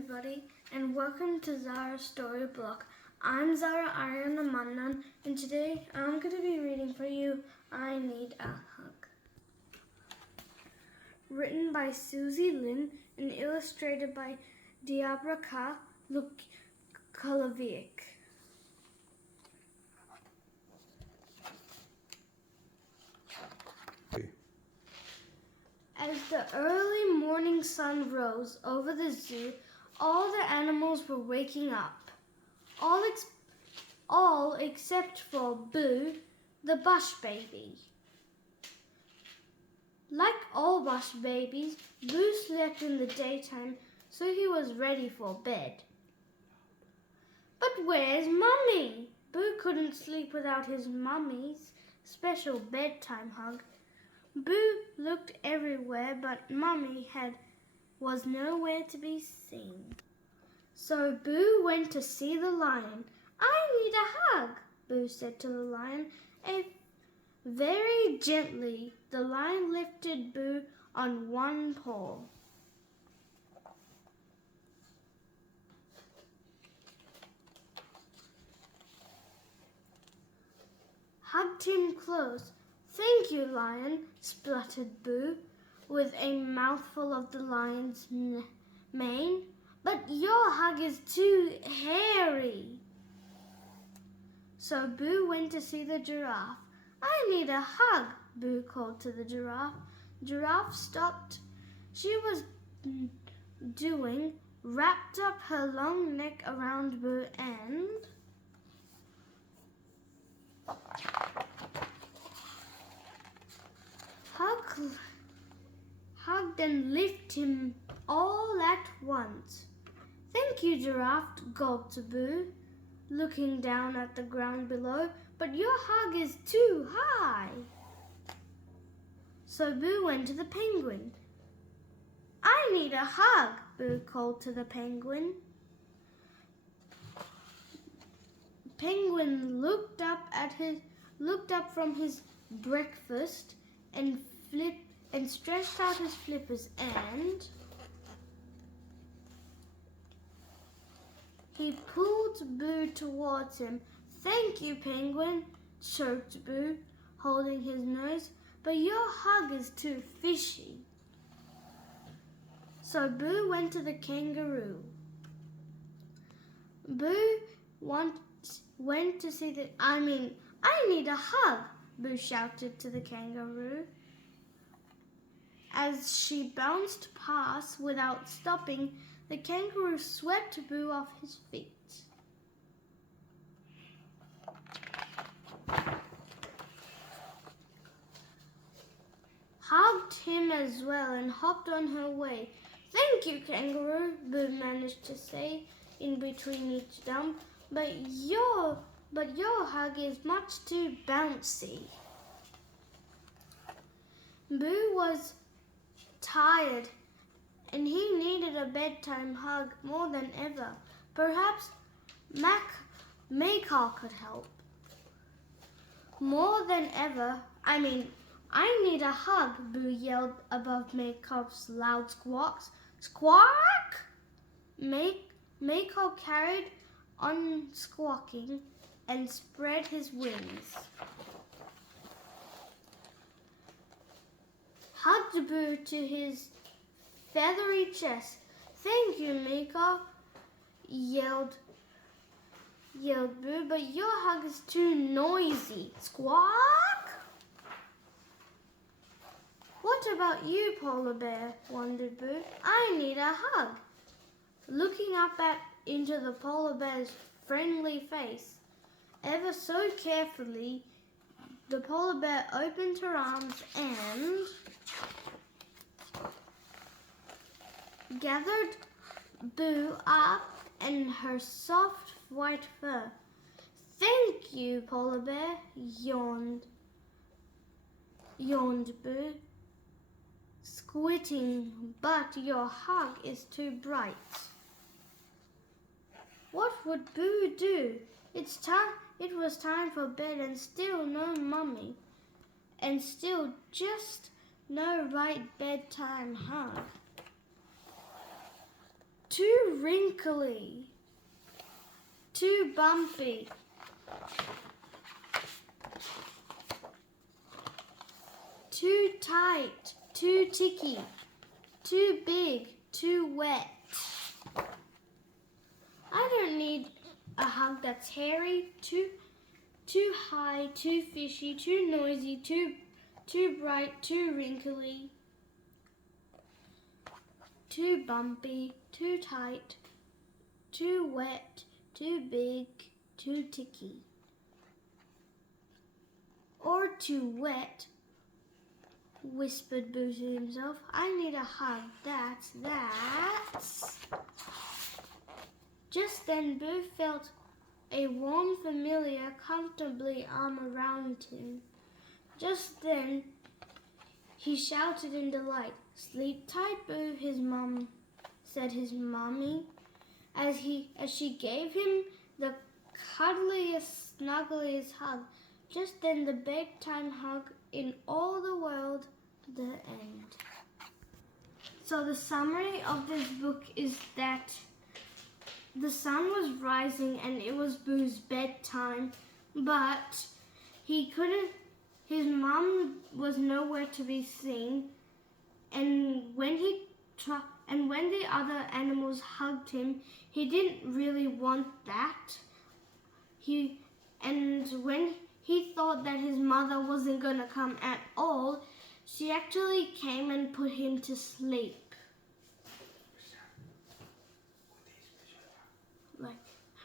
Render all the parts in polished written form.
everybody, and welcome to Zara's Story Block. I'm Zara Ariana Mannan, and today I'm going to be reading for you I Need a Hug. Written by Susie Lynn and illustrated by Diabraka Lukalovic. As the early morning sun rose over the zoo, all the animals were waking up. All except for Boo, the bush baby. Like all bush babies, Boo slept in the daytime, so he was ready for bed. But where's Mummy? Boo couldn't sleep without his mummy's special bedtime hug. Boo looked everywhere, but Mummy was nowhere to be seen. So Boo went to see the lion. "I need a hug," Boo said to the lion. Very gently, the lion lifted Boo on one paw. Hugged him close. "Thank you, lion," spluttered Boo, with a mouthful of the lion's mane. "But your hug is too hairy." So Boo went to see the giraffe. "I need a hug," Boo called to the giraffe. Giraffe stopped she was doing, wrapped up her long neck around Boo and hugged and lifted him all at once. "Thank you, Giraffe," gulped Boo, looking down at the ground below. "But your hug is too high." So Boo went to the penguin. "I need a hug," Boo called to the penguin. Penguin looked up from his breakfast and stretched out his flippers and he pulled Boo towards him. "Thank you, Penguin," choked Boo, holding his nose, "but your hug is too fishy." So Boo went to the kangaroo. Boo went to see I need a hug," Boo shouted to the kangaroo. As she bounced past without stopping, the kangaroo swept Boo off his feet. Hugged him as well and hopped on her way. "Thank you, kangaroo," Boo managed to say in between each dump, but your hug is much too bouncy." Boo was tired and he needed a bedtime hug more than ever. Perhaps Maycar could help. More than ever, I need a hug," Boo yelled above Maycar's loud squawks. "Squawk!" Maycar carried on squawking and spread his wings. Hugged Boo to his feathery chest. "Thank you, Maycar," yelled Boo, "but your hug is too noisy. Squawk!" "What about you, Polar Bear?" wondered Boo. "I need a hug." Looking up into the Polar Bear's friendly face, ever so carefully, the Polar Bear opened her arms and gathered Boo up in her soft white fur. "Thank you, Polar Bear," yawned Boo, squinting, "but your hug is too bright." What would Boo do? It was time for bed and still no Mummy, and still just no right bedtime hug. Too too wrinkly, too bumpy, too tight, too ticky, too big, too wet. I don't need a hug that's hairy, too high, too fishy, too noisy, too bright, too wrinkly, too bumpy, too tight, too wet, too big, too ticky. Or too wet, whispered Boo to himself. I need a hug that's. Just then Boo felt a warm, familiar, comfortably arm around him. Just then he shouted in delight. Sleep tight, Boo, his mum, said his mummy, as she gave him the cuddliest, snuggliest hug. Just then the bedtime hug in all the world, the end. So the summary of this book is that the sun was rising and it was Boo's bedtime, but his mum was nowhere to be seen, and when the other animals hugged him, he didn't really want that. When he thought that his mother wasn't going to come at all, she actually came and put him to sleep.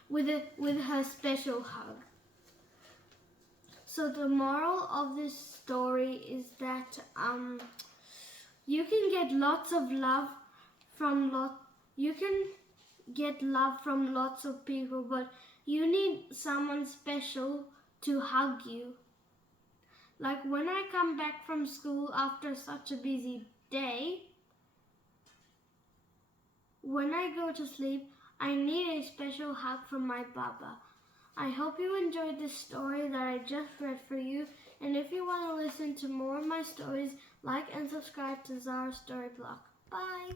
With her special hug. So the moral of this story is that you can get lots of love from lots of people, but you need someone special to hug you. Like when I come back from school after such a busy day, when I go to sleep, I need a special hug from my Baba. I hope you enjoyed this story that I just read for you, and if you want to listen to more of my stories, like and subscribe to Zara's Story Block. Bye!